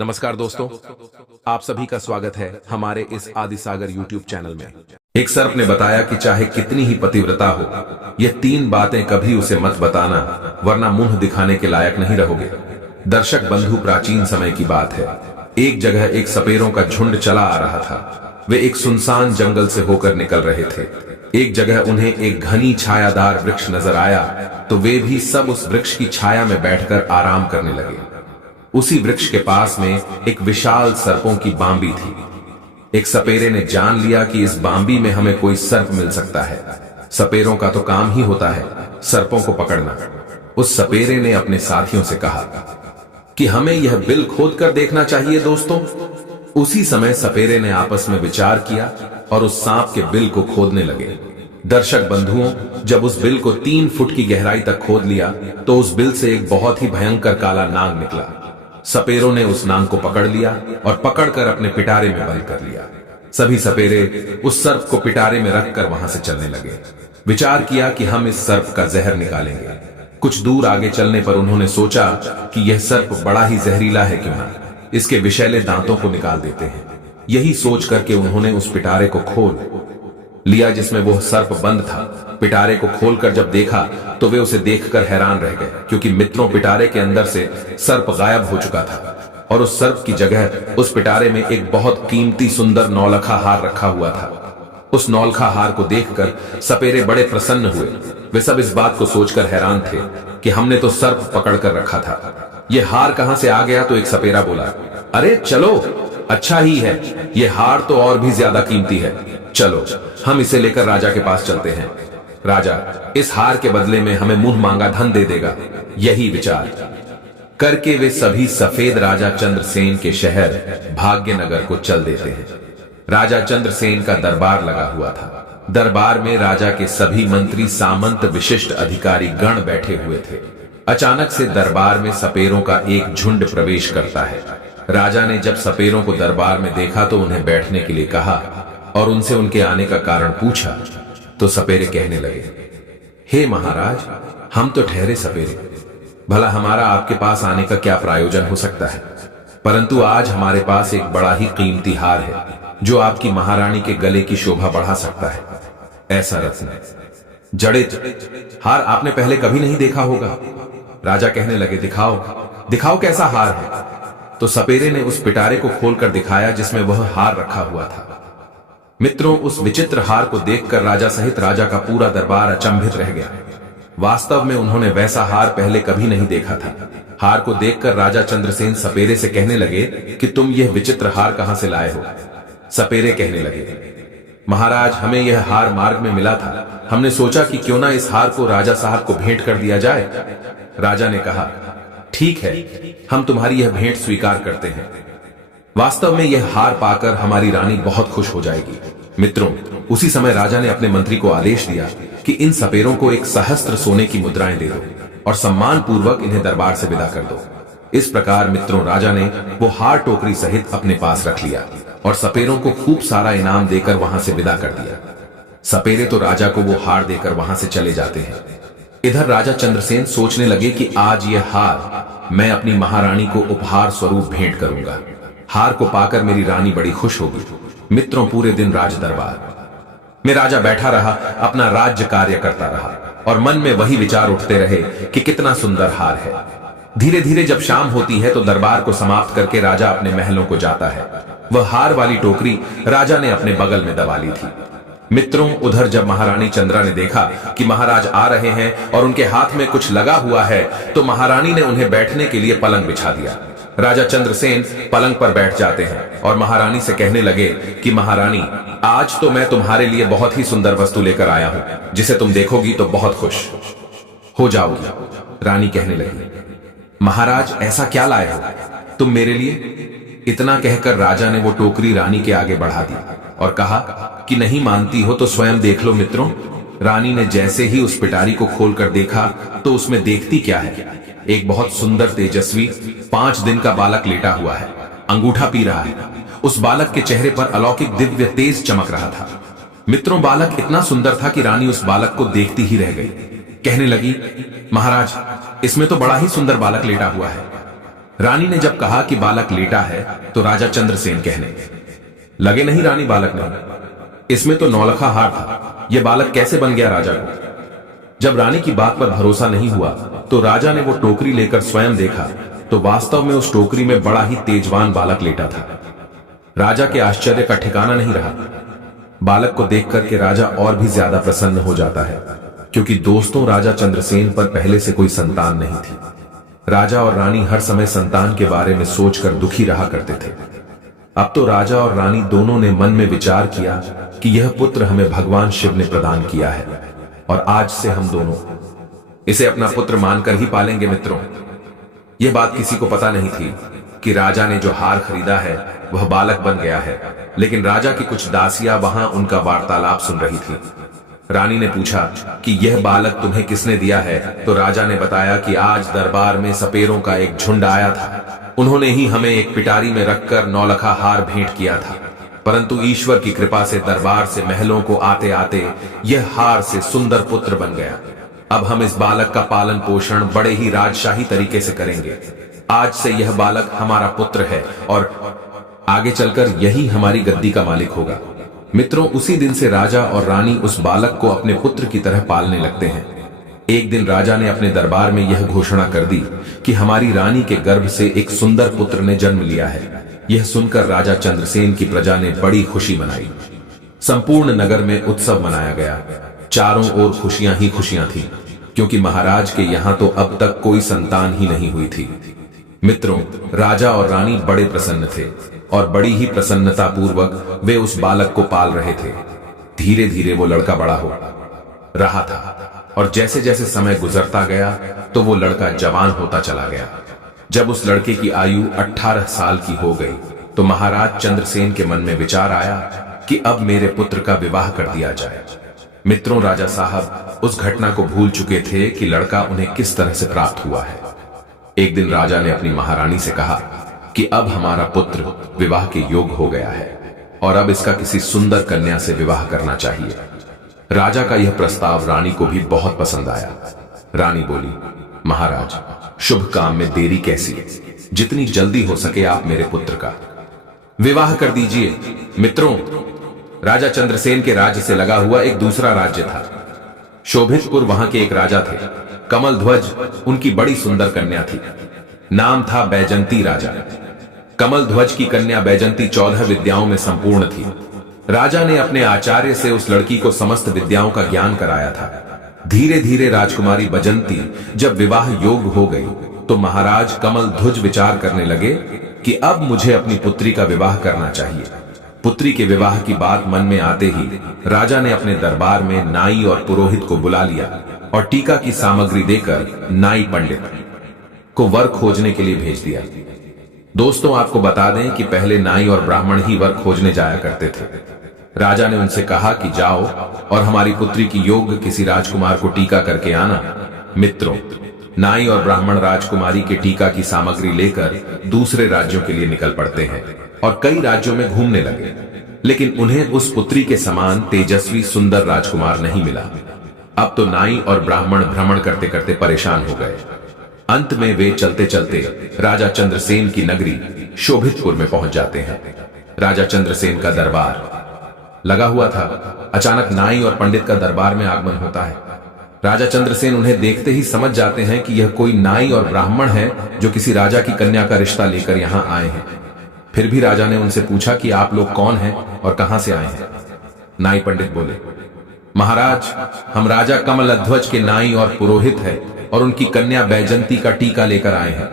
नमस्कार दोस्तों, आप सभी का स्वागत है हमारे इस आदिसागर YouTube चैनल में। एक सर्प ने बताया कि चाहे कितनी ही पतिव्रता हो, ये 3 बातें कभी उसे मत बताना, वरना मुंह दिखाने के लायक नहीं रहोगे। दर्शक बंधु, प्राचीन समय की बात है। एक जगह एक सपेरों का झुंड चला आ रहा था। वे एक सुनसान जंगल से होकर निकल रहे थे। एक जगह उन्हें एक घनी छायादार वृक्ष नजर आया, तो वे भी सब उस वृक्ष की छाया में बैठकर आराम करने लगे। उसी वृक्ष के पास में एक विशाल सर्पों की बांबी थी। एक सपेरे ने जान लिया कि इस बांबी में हमें कोई सर्प मिल सकता है। सपेरों का तो काम ही होता है सर्पों को पकड़ना। उस सपेरे ने अपने साथियों से कहा कि हमें यह बिल खोद कर देखना चाहिए दोस्तों। उसी समय सपेरे ने आपस में विचार किया और उस सांप के बिल को खोदने लगे। दर्शक बंधुओं, जब उस बिल को 3 फुट की गहराई तक खोद लिया तो उस बिल से एक बहुत ही भयंकर काला नाग निकला। सपेरों ने उस नाग को पकड़ लिया और पकड़कर अपने पिटारे में बंद कर लिया। सभी सपेरे उस सर्प को पिटारे में रखकर वहां से चलने लगे। विचार किया कि हम इस सर्प का जहर निकालेंगे। कुछ दूर आगे चलने पर उन्होंने सोचा कि यह सर्प बड़ा ही जहरीला है, क्यों ना इसके विषैले दांतों को निकाल देते हैं। यही सोच करके उन्होंने उस पिटारे को खोल लिया जिसमें वो सर्प बंद था। पिटारे को खोलकर जब देखा तो वे उसे देखकर हैरान रह गए, क्योंकि मित्रों, पिटारे के अंदर से सर्प गायब हो चुका था और उस सर्प की जगह उस पिटारे में एक बहुत कीमती सुंदर नौलखा हार रखा हुआ था। उस नौलखा हार को देखकर सपेरे बड़े प्रसन्न हुए। वे सब इस बात को सोचकर हैरान थे कि हमने तो सर्प पकड़ कर रखा था, ये हार कहां से आ गया। तो एक सपेरा बोला, अरे चलो, अच्छा ही है, ये हार तो और भी ज्यादा कीमती है। चलो हम इसे लेकर राजा के पास चलते हैं। राजा इस हार के बदले में हमें मुंह मांगा धन दे देगा। यही विचार करके वे सभी सफेद राजा चंद्रसेन के शहर भाग्यनगर को चल देते हैं। राजा चंद्रसेन का दरबार लगा हुआ था। दरबार में राजा के सभी मंत्री, सामंत, विशिष्ट अधिकारी गण बैठे हुए थे। अचानक से दरबार में सपेरों का एक झुंड प्रवेश करता है। राजा ने जब सपेरों को दरबार में देखा तो उन्हें बैठने के लिए कहा और उनसे उनके आने का कारण पूछा। तो सपेरे कहने लगे, हे महाराज, हम तो ठहरे सपेरे, भला हमारा आपके पास आने का क्या प्रयोजन हो सकता है, परंतु आज हमारे पास एक बड़ा ही कीमती हार है जो आपकी महारानी के गले की शोभा बढ़ा सकता है। ऐसा रत्न जड़ित हार आपने पहले कभी नहीं देखा होगा। राजा कहने लगे, दिखाओ दिखाओ कैसा हार है। तो सपेरे ने उस पिटारे को खोलकर दिखाया जिसमें वह हार रखा हुआ था। मित्रों, उस विचित्र हार को देखकर राजा सहित राजा का पूरा दरबार अचंभित रह गया। वास्तव में उन्होंने वैसा हार पहले कभी नहीं देखा था। हार को देखकर राजा चंद्रसेन सपेरे से कहने लगे कि तुम यह विचित्र हार कहां से लाए हो। सपेरे कहने लगे, महाराज, हमें यह हार मार्ग में मिला था। हमने सोचा कि क्यों ना इस हार को राजा साहब को भेंट कर दिया जाए। राजा ने कहा, ठीक है, हम तुम्हारी यह भेंट स्वीकार करते हैं। वास्तव में यह हार पाकर हमारी रानी बहुत खुश हो जाएगी। मित्रों, उसी समय राजा ने अपने मंत्री को आदेश दिया कि इन सपेरों को 1 सहस्त्र सोने की मुद्राएं दे दो और सम्मान पूर्वक इन्हें दरबार से विदा कर दो। इस प्रकार मित्रों, राजा ने वो हार टोकरी सहित अपने पास रख लिया और सपेरों को खूब सारा इनाम देकर वहां से विदा कर दिया। सपेरे तो राजा को वो हार देकर वहां से चले जाते हैं। इधर राजा चंद्रसेन सोचने लगे कि आज यह हार मैं अपनी महारानी को उपहार स्वरूप भेंट करूंगा। हार को पाकर मेरी रानी बड़ी खुश होगी। मित्रों, पूरे दिन राज दरबार में राजा बैठा रहा, अपना राज्य कार्य करता रहा और मन में वही विचार उठते रहे कि कितना सुंदर हार है। धीरे धीरे जब शाम होती है तो दरबार को समाप्त करके राजा अपने महलों को जाता है। वह हार वाली टोकरी राजा ने अपने बगल में दबा ली थी। मित्रों, उधर जब महारानी चंद्रा ने देखा कि महाराज आ रहे हैं और उनके हाथ में कुछ लगा हुआ है, तो महारानी ने उन्हें बैठने के लिए पलंग बिछा दिया। राजा चंद्रसेन पलंग पर बैठ जाते हैं और महारानी से कहने लगे कि महारानी, आज तो मैं तुम्हारे लिए बहुत ही सुंदर वस्तु लेकर आया हूं, जिसे तुम देखोगी तो बहुत खुश हो जाओगी। रानी कहने लगी, महाराज, ऐसा क्या लाए हो तुम मेरे लिए। इतना कहकर राजा ने वो टोकरी रानी के आगे बढ़ा दी और कहा कि नहीं मानती हो तो स्वयं देख लो। मित्रों, रानी ने जैसे ही उस पिटारी को खोलकर देखा तो उसमें देखती क्या है, एक बहुत सुंदर तेजस्वी 5 दिन का बालक लेटा हुआ है, अंगूठा पी रहा है। उस बालक के चेहरे पर अलौकिक दिव्य तेज चमक रहा था। मित्रों, बालक इतना सुंदर था कि रानी उस बालक को देखती ही रह गई। कहने लगी, महाराज, इसमें तो बड़ा ही सुंदर बालक लेटा हुआ है। रानी ने जब कहा कि बालक लेटा है तो राजा चंद्रसेन कहने लगे, नहीं रानी, बालक नहीं, इसमें तो नौलखा हार था, यह बालक कैसे बन गया राजा को। जब रानी की बात पर भरोसा नहीं हुआ तो राजा ने वो टोकरी लेकर स्वयं देखा तो वास्तव में उस टोकरी में बड़ा ही तेजवान बालक लेटा था। राजा के आश्चर्य का ठिकाना नहीं रहा। बालक को देख करके राजा और भी ज्यादा प्रसन्न हो जाता है, क्योंकि दोस्तों राजा चंद्रसेन पर पहले से कोई संतान नहीं थी। राजा और रानी हर समय संतान के बारे में सोचकर दुखी रहा करते थे। अब तो राजा और रानी दोनों ने मन में विचार किया कि यह पुत्र हमें भगवान शिव ने प्रदान किया है और आज से हम दोनों इसे अपना पुत्र मानकर ही पालेंगे। मित्रों, यह बात किसी को पता नहीं थी कि राजा ने जो हार खरीदा है वह बालक बन गया है। लेकिन राजा की कुछ दासियां वहां उनका वार्तालाप सुन रही थी। रानी ने पूछा कि यह बालक तुम्हें किसने दिया है? तो राजा ने बताया कि आज दरबार में सपेरों का एक झुंड आया था, उन्होंने ही हमें एक पिटारी में रखकर नौलखा हार भेंट किया था, परंतु ईश्वर की कृपा से दरबार से महलों को आते आते यह हार से सुंदर पुत्र बन गया। अब हम इस बालक का पालन पोषण बड़े ही राजशाही तरीके से करेंगे। आज से यह बालक हमारा पुत्र है और आगे चलकर यही हमारी गद्दी का मालिक होगा। मित्रों, उसी दिन से राजा और रानी उस बालक को अपने पुत्र की तरह पालने लगते हैं। एक दिन राजा ने अपने दरबार में यह घोषणा कर दी कि हमारी रानी के गर्भ से एक सुंदर पुत्र ने जन्म लिया है। यह सुनकर राजा चंद्रसेन की प्रजा ने बड़ी खुशी मनाई। संपूर्ण नगर में उत्सव मनाया गया। चारों ओर खुशियां ही खुशियां थी, क्योंकि महाराज के यहां तो अब तक कोई संतान ही नहीं हुई थी। मित्रों, राजा और रानी बड़े प्रसन्न थे और बड़ी ही प्रसन्नता पूर्वक वे उस बालक को पाल रहे थे। धीरे धीरे वो लड़का बड़ा हो रहा था और जैसे जैसे समय गुजरता गया तो वो लड़का जवान होता चला गया। जब उस लड़के की आयु 18 साल की हो गई तो महाराज चंद्रसेन के मन में विचार आया कि अब मेरे पुत्र का विवाह कर दिया जाए। मित्रों, राजा साहब उस घटना को भूल चुके थे कि लड़का उन्हें किस तरह से प्राप्त हुआ है। एक दिन राजा ने अपनी महारानी से कहा कि अब हमारा पुत्र विवाह के योग्य हो गया है और अब इसका किसी सुंदर कन्या से विवाह करना चाहिए। राजा का यह प्रस्ताव रानी को भी बहुत पसंद आया। रानी बोली, महाराज, शुभ काम में देरी कैसी, जितनी जल्दी हो सके आप मेरे पुत्र का विवाह कर दीजिए। मित्रों, राजा चंद्रसेन के राज्य से लगा हुआ एक दूसरा राज्य था। शोभितपुर वहां के एक राजा थे। कमल ध्वज उनकी बड़ी सुंदर कन्या थी। नाम था बैजंती राजा। कमल ध्वज की कन्या बैजंती 14 विद्याओं में संपूर्ण थी। राजा ने अपने आचार्य से उस लड़की को समस्त विद्याओं का ज्ञान कराया था। धीरे धीरे राजकुमारी बैजंती जब विवाह योग्य हो गई तो महाराज कमल ध्वज विचार करने लगे कि अब मुझे अपनी पुत्री का विवाह करना चाहिए। पुत्री के विवाह की बात मन में आते ही राजा ने अपने दरबार में नाई और पुरोहित को बुला लिया और टीका की सामग्री देकर नाई पंडित को वर खोजने के लिए भेज दिया। दोस्तों, आपको बता दें कि पहले नाई और ब्राह्मण ही वर खोजने जाया करते थे। राजा ने उनसे कहा कि जाओ और हमारी पुत्री की योग्य किसी राजकुमार को टीका करके आना। मित्रों, नाई और ब्राह्मण राजकुमारी के टीका की सामग्री लेकर दूसरे राज्यों के लिए निकल पड़ते हैं और कई राज्यों में घूमने लगे, लेकिन उन्हें उस पुत्री के समान तेजस्वी सुंदर राजकुमार नहीं मिला। अब तो नाई और ब्राह्मण भ्रमण करते करते परेशान हो गए। अंत में वे चलते चलते राजा चंद्रसेन की नगरी शोभितपुर में पहुंच जाते हैं। राजा चंद्रसेन का दरबार लगा हुआ था। अचानक नाई और पंडित का दरबार में आगमन होता है। राजा चंद्रसेन उन्हें देखते ही समझ जाते हैं कि यह कोई नाई और ब्राह्मण है जो किसी राजा की कन्या का रिश्ता लेकर यहां आए हैं। फिर भी राजा ने उनसे पूछा कि आप लोग कौन हैं और कहां से आए हैं। नाई पंडित बोले, महाराज, हम राजा कमलध्वज के नाई और पुरोहित हैं और उनकी कन्या बैजंती का टीका लेकर आए हैं।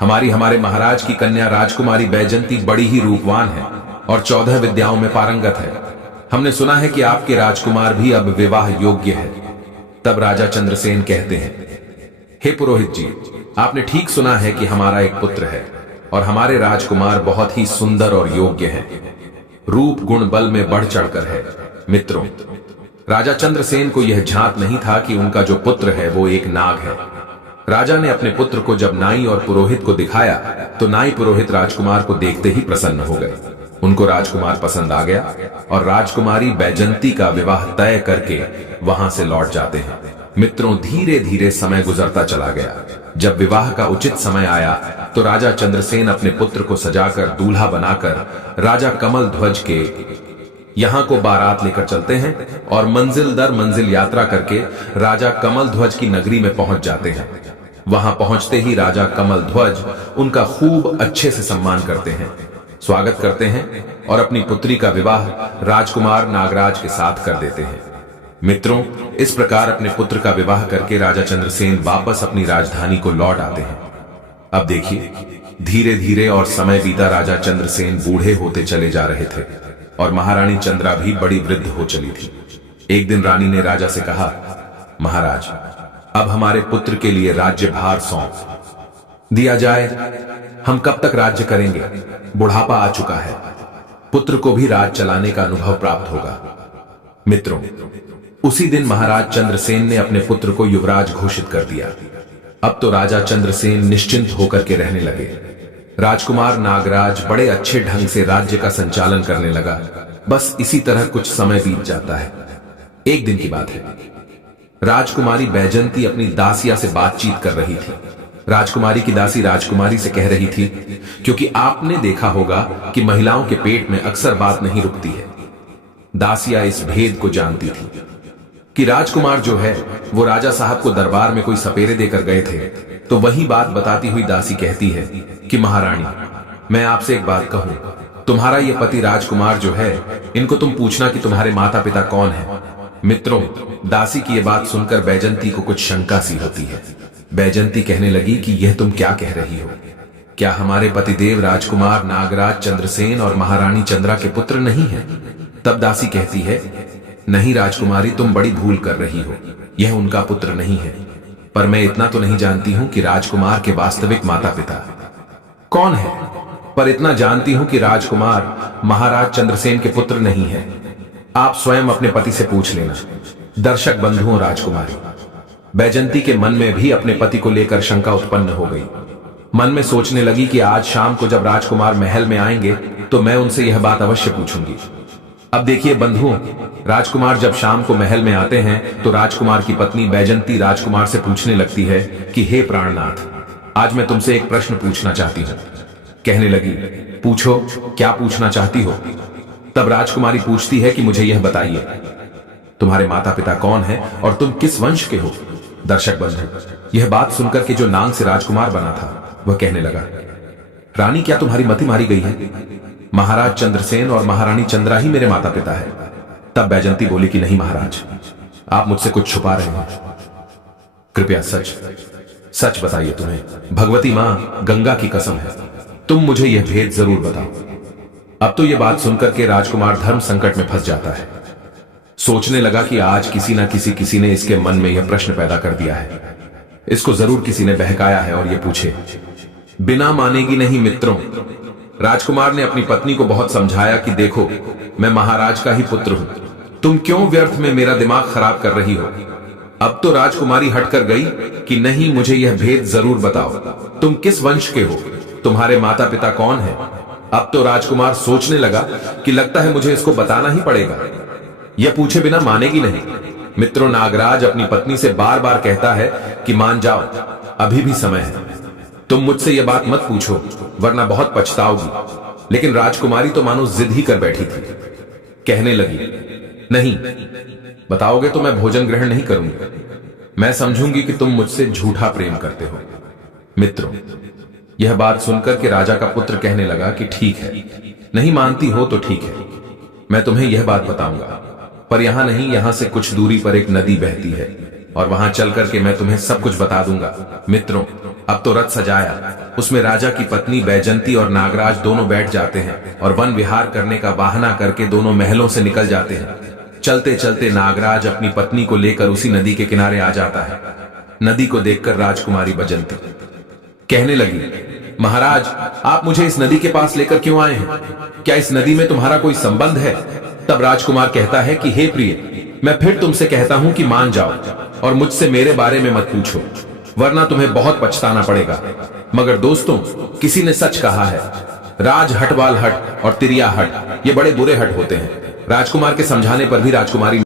हमारे महाराज की कन्या राजकुमारी बैजंती बड़ी ही रूपवान है और 14 विद्याओं में पारंगत है। हमने सुना है कि आपके राजकुमार भी अब विवाह योग्य है। तब राजा चंद्रसेन कहते हैं, हे पुरोहित जी, आपने ठीक सुना है कि हमारा एक पुत्र है और हमारे राजकुमार बहुत ही सुंदर और योग्य हैं। रूप गुण बल में बढ़ चढ़कर है। मित्रों, राजा चंद्रसेन को यह झांक नहीं था कि उनका जो पुत्र है वो एक नाग है। राजा ने अपने पुत्र को जब नाई और पुरोहित को दिखाया तो नाई पुरोहित राजकुमार को देखते ही प्रसन्न हो गए। उनको राजकुमार पसंद आ गया और राजकुमारी बैजंती का विवाह तय करके वहां से लौट जाते हैं। मित्रों, धीरे धीरे समय गुजरता चला गया। जब विवाह का उचित समय आया तो राजा चंद्रसेन अपने पुत्र को सजाकर दूल्हा बनाकर राजा कमल ध्वज के यहां को बारात लेकर चलते हैं और मंजिल दर मंजिल यात्रा करके राजा कमल ध्वज की नगरी में पहुंच जाते हैं। वहां पहुंचते ही राजा कमल ध्वज उनका खूब अच्छे से सम्मान करते हैं, स्वागत करते हैं और अपनी पुत्री का विवाह राजकुमार नागराज के साथ कर देते हैं। मित्रों, इस प्रकार अपने पुत्र का विवाह करके राजा चंद्रसेन वापस अपनी राजधानी को लौट आते हैं। अब देखिए, धीरे धीरे और समय बीता, राजा चंद्रसेन बूढ़े होते चले जा रहे थे और महारानी चंद्रा भी बड़ी वृद्ध हो चली थी। एक दिन रानी ने राजा से कहा, महाराज, अब हमारे पुत्र के लिए राज्य भार सौंप दिया जाए। हम कब तक राज्य करेंगे? बुढ़ापा आ चुका है, पुत्र को भी राज चलाने का अनुभव प्राप्त होगा। मित्रों, उसी दिन महाराज चंद्रसेन ने अपने पुत्र को युवराज घोषित कर दिया। अब तो राजा चंद्रसेन निश्चिंत होकर के रहने लगे। राजकुमार नागराज बड़े अच्छे ढंग से राज्य का संचालन करने लगा। बस इसी तरह कुछ समय बीत जाता है। एक दिन की बात है, राजकुमारी बैजंती अपनी दासिया से बातचीत कर रही थी। राजकुमारी की दासी राजकुमारी से कह रही थी, क्योंकि आपने देखा होगा कि महिलाओं के पेट में अक्सर बात नहीं रुकती है। दासिया इस भेद को जानती थी कि राजकुमार जो है वो राजा साहब को दरबार में कोई सपेरे देकर गए थे। तो वही बात बताती हुई दासी कहती है कि महारानी, मैं आपसे एक बात कहूं, तुम्हारा ये पति राजकुमार जो है, इनको तुम पूछना कि तुम्हारे माता पिता कौन है। मित्रों, दासी की ये बात सुनकर बैजंती को कुछ शंका सी होती है। बैजंती कहने लगी कि यह तुम क्या कह रही हो? क्या हमारे पतिदेव राजकुमार नागराज चंद्रसेन और महारानी चंद्रा के पुत्र नहीं है? तब दासी कहती है, नहीं राजकुमारी, तुम बड़ी भूल कर रही हो, यह उनका पुत्र नहीं है। पर मैं इतना तो नहीं जानती हूं कि राजकुमार के वास्तविक माता पिता कौन है, पर इतना जानती हूं कि राजकुमार महाराज चंद्रसेन के पुत्र नहीं है। आप स्वयं अपने पति से पूछ लेना। दर्शक बंधुओं, राजकुमारी बैजंती के मन में भी अपने पति को लेकर शंका उत्पन्न हो गई। मन में सोचने लगी कि आज शाम को जब राजकुमार महल में आएंगे तो मैं उनसे यह बात अवश्य पूछूंगी। अब देखिए बंधुओं, राजकुमार जब शाम को महल में आते हैं तो राजकुमार की पत्नी बैजंती राजकुमार से पूछने लगती है कि हे प्राणनाथ, आज मैं तुमसे एक प्रश्न पूछना चाहती हूं। कहने लगी, पूछो, क्या पूछना चाहती हो? तब राजकुमारी पूछती है कि मुझे यह बताइए, तुम्हारे माता पिता कौन है और तुम किस वंश के हो? दर्शक बंधु, यह बात सुनकर के जो नांग से राजकुमार बना था वह कहने लगा, रानी, क्या तुम्हारी मति मारी गई है? महाराज चंद्रसेन और महारानी चंद्रा ही मेरे माता पिता है। तब बैजंती बोली कि नहीं महाराज, आप मुझसे कुछ छुपा रहे हैं। कृपया सच सच बताइए। तुम्हें भगवती मां गंगा की कसम है, तुम मुझे यह भेद जरूर बताओ। अब तो यह बात सुनकर के राजकुमार धर्म संकट में फंस जाता है। सोचने लगा कि आज किसी ना किसी ने इसके मन में यह प्रश्न पैदा कर दिया है। इसको जरूर किसी ने बहकाया है और यह पूछे। बिना मानेगी नहीं मित्रों, राजकुमार ने अपनी पत्नी को बहुत समझाया कि देखो, मैं महाराज का ही पुत्र हूं, तुम क्यों व्यर्थ में मेरा दिमाग खराब कर रही हो? अब तो राजकुमारी हटकर गई कि नहीं, मुझे यह भेद जरूर बताओ, तुम किस वंश के हो, तुम्हारे माता पिता कौन है? अब तो राजकुमार सोचने लगा कि लगता है मुझे इसको बताना ही पड़ेगा, यह पूछे बिना मानेगी नहीं। मित्रों, नागराज अपनी पत्नी से बार बार कहता है कि मान जाओ, अभी भी समय है, तुम मुझसे यह बात मत पूछो वरना बहुत पछताओगी। लेकिन राजकुमारी तो मानो जिद ही कर बैठी थी। कहने लगी, नहीं, बताओगे तो मैं भोजन ग्रहण नहीं करूंगी, मैं समझूंगी कि तुम मुझसे झूठा प्रेम करते हो। मित्रों, यह बात सुनकर के राजा का पुत्र कहने लगा कि ठीक है, नहीं मानती हो तो ठीक है, मैं तुम्हें यह बात बताऊंगा, पर यहां नहीं, यहां से कुछ दूरी पर एक नदी बहती है और वहां चल करके मैं तुम्हें सब कुछ बता दूंगा। मित्रों, अब तो रथ सजाया, उसमें राजा की पत्नी बैजंती और नागराज दोनों बैठ जाते हैं और वन विहार करने का बहाना करके दोनों महलों से निकल जाते हैं। चलते चलते नागराज अपनी पत्नी को लेकर उसी नदी के किनारे आ जाता है। नदी को देखकर राजकुमारी बैजंती कहने लगी, महाराज, आप मुझे इस नदी के पास लेकर क्यों आए हैं? क्या इस नदी में तुम्हारा कोई संबंध है? तब राजकुमार कहता है कि हे प्रिय, मैं फिर तुमसे कहता हूं कि मान जाओ और मुझसे मेरे बारे में मत पूछो, वरना तुम्हें बहुत पछताना पड़ेगा। मगर दोस्तों, किसी ने सच कहा है, राज हट वाल हट और तिरिया हट, ये बड़े बुरे हट होते हैं। राजकुमार के समझाने पर भी राजकुमारी